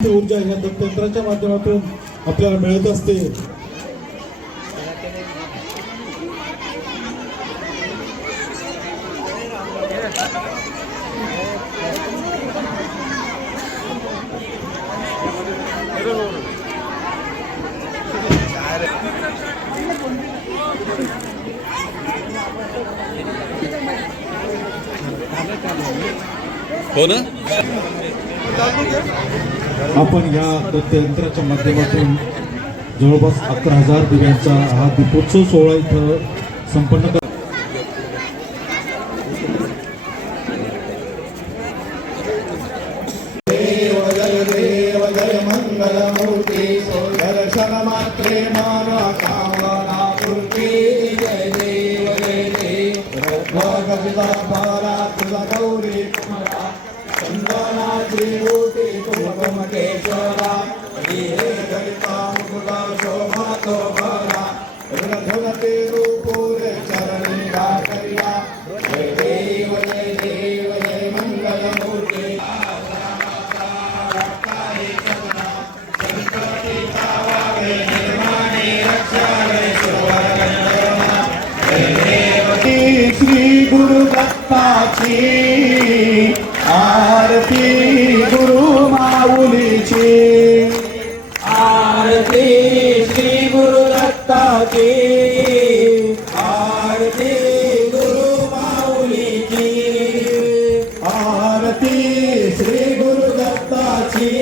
ऊर्जा या तंत्राच्या माध्यमातून आपल्याला मिळत असते। हो ना, आपण या तंत्राच्या माध्यमातून जवळपास 11,000 दिव्यांचा हा दीपोत्सव सोहळा इथं संपन्न कर देव जय मंगलमूर्ती दर्शन मात्रे मानवा कामना पूर्ती जय देव भगवता पारा तुला गौरी कुमारा चंदनाची मूर्ती कुमकेश्वरा हे गणिता मुकुला शोभा तो भरा धनते रूपुरे चरणी गाकरिया जय देव जय मंगलमूर्ती श्री गुरु दत्ताची आरती गुरु माऊलीची आरती श्री गुरु दत्ताची आरती गुरु माऊलीची आरती श्री गुरु दत्ताची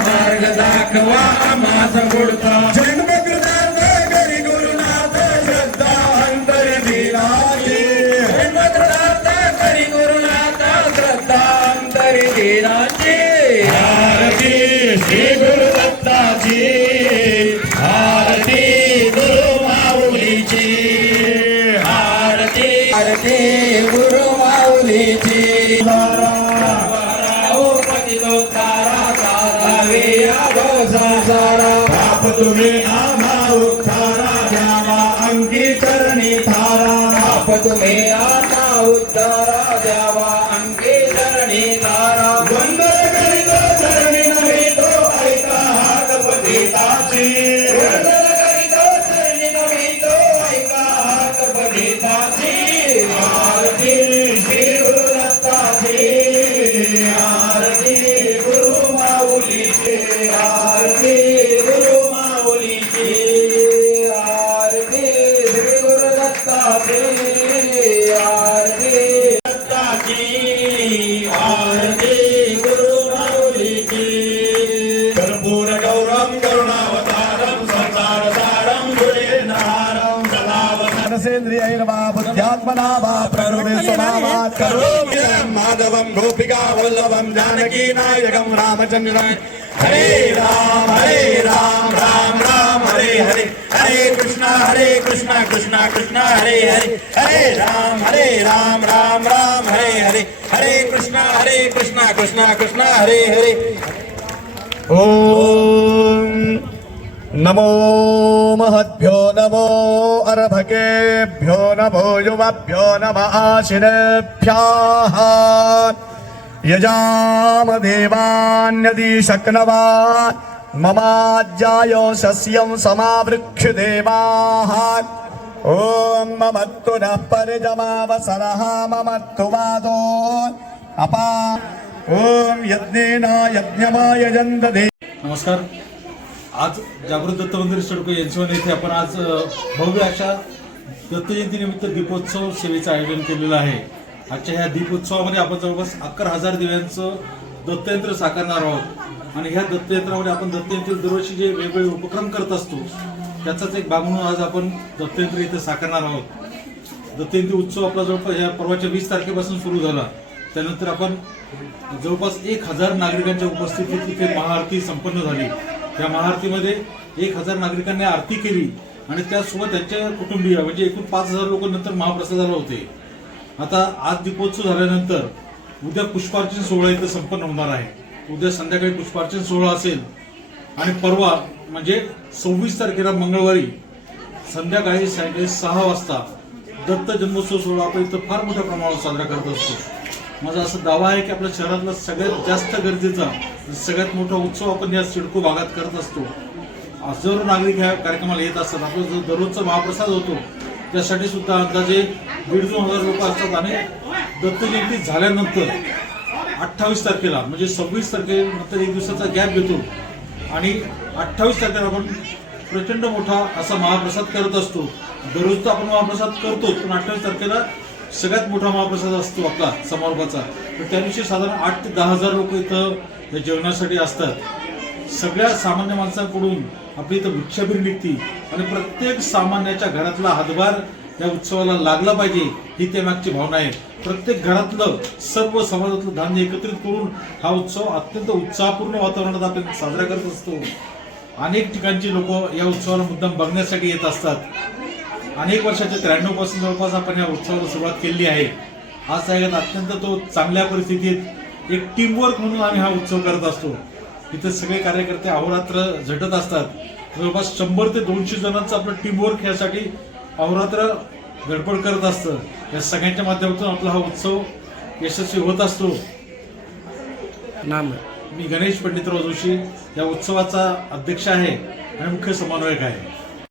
मार्ग दाखवा माझा गुडता जन्मकृतार्थ करी गुरुनाथ श्रद्धा अंतरी दिनाची जन्मकृतार्थ करी गुरुनाथ श्रद्धा अंतरी दिनाची आरती श्री गुरु दत्ताची आरती गुरु माऊलीची आरती आरती गुरु माऊलीची बाप तुम्ही आम्हा उद्धारा द्यावा अंकी चरणी थारा बाप तुम्ही आम्हा उद्धारा द्यावा अंकी चरणी थारा वंदन करीतो चरणी नमितो ऐका हात पतिताची वंदन करीतो चरणी नमितो ऐका हात पतिताची आरती श्री गुरु दत्ताची आरती गुरु माऊलीची आरती गुरु माऊलीची आरती श्री गुरु दत्ताची आरती दत्ताची आरती गुरु माऊलीची कर्पूर गौरम करुणावतारम संसार सारम गुणेर्नहारम सदावतारम सेंद्रियैर्वा बुद्ध्यात्मना वा प्रकृते स्वभावात् करोमि माधवं गोपिका वल्लभं जानकी नायकं रामचंद्रं हरे राम राम राम हरे हरे हरे कृष्णा कृष्णा कृष्णा हरे हरे हरे राम राम राम हरे हरे हरे कृष्णा कृष्णा कृष्णा हरे हरे ओम नमो महद्भ्यो नमो अर्भकेभ्यो नमो युवाभ्यो नमः आशिनेभ्यः यजामदेवान्यदि शक्नवान् ममाज्यायो सस्यं समावृक्षदेवाः ॐ ममत्तु नः परिजमावसरः ममत्तु वादो अपा ॐ यज्ञेन यज्ञमायजन्त दे। नमस्कार। आज जागृत दत्त मंदिर सडको यांचवण येथे आपण आज भव्य अशा दत्त जयंतीनिमित्त दीपोत्सव सेवेचं आयोजन केलेलं आहे। आजच्या ह्या दीपोत्सवामध्ये आपण जवळपास 11,000 दिव्यांचं दत्तयंत्र साकारणार आहोत आणि ह्या दत्तयंत्रामध्ये आपण दत्तयंत्री दरवर्षी जे वेगवेगळे उपक्रम करत असतो त्याचाच एक भाग म्हणून आज आपण दत्तयंत्र इथं साकारणार आहोत। दत्तयंत्री उत्सव आपला जवळपास ह्या परवाच्या 20 तारखेपासून सुरू झाला। त्यानंतर आपण जवळपास 1,000 नागरिकांच्या उपस्थितीत इथे महाआरती संपन्न झाली। त्या महाआरतीमध्ये 1,000 नागरिकांनी आरती केली आणि त्यासोबत त्यांच्या कुटुंबीय म्हणजे एकूण 5,000 लोक नंतर महाप्रसादाला होते। आता आज दीपोत्सव झाल्यानंतर उद्या पुष्पार्चन सोहळा इथं संपन्न होणार आहे। उद्या संध्याकाळी पुष्पार्चन सोहळा असेल आणि परवा म्हणजे 26 तारखेला मंगळवारी संध्याकाळी सायंकाळी 6 वाजता दत्त जन्मोत्सव सोहळा आपण इथं फार मोठ्या प्रमाणावर साजरा करत असतो. माझा असा दावा आहे की आपल्या शहरातला सगळ्यात जास्त गरजेचा सगळ्यात मोठा उत्सव आपण या सिडको भागात करत असतो. हजारो नागरिक ह्या कार्यक्रमाला येत असतात. आपला जो दररोजचा महाप्रसाद होतो त्यासाठी सुद्धा अंदाजे 1,500-2,000 लोक असतात. आणि दत्त जयंती झाल्यानंतर 28 तारखेला म्हणजे 26 तारखेनंतर एक दिवसाचा गॅप घेतो आणि 28 तारखेला आपण प्रचंड मोठा असा महाप्रसाद करत असतो. दररोज तर आपण महाप्रसाद करतो, पण 28 तारखेला सगळ्यात मोठा महाप्रसाद असतो आपला समारोपाचा. तर त्या दिवशी साधारण 8,000 ते 10,000 लोक इथं या जेवणासाठी असतात. सगळ्या सामान्य माणसांकडून आपली इथं भिक्षाबीर निघती आणि प्रत्येक सामान्याच्या घरातला हातभार या उत्सवाला लागला पाहिजे ही त्यामागची भावना आहे. प्रत्येक घरातलं सर्व समाजातलं धान्य एकत्रित करून हा उत्सव अत्यंत उत्साहपूर्ण वातावरणात आपण साजरा करत असतो. अनेक ठिकाणची लोक या उत्सवाला मुद्दाम बघण्यासाठी येत असतात. अनेक वर्षाच्या 93 पासून जवळपास आपण या उत्सवाला सुरुवात केली आहे. आज सगळ्यात अत्यंत तो चांगल्या परिस्थितीत एक टीमवर्क म्हणून आम्ही हा उत्सव करत असतो. इथे सगळे कार्यकर्ते अहोरात्र झटत असतात. जवळपास 100 ते 200 जणांचं आपलं टीमवर्क यासाठी अहोरात्र धडपड करत असतं. या सगळ्यांच्या माध्यमातून आपला हा उत्सव यशस्वी होत असतो. मी गणेश पंडितराव जोशी या उत्सवाचा अध्यक्ष आहे आणि मुख्य समन्वयक आहे.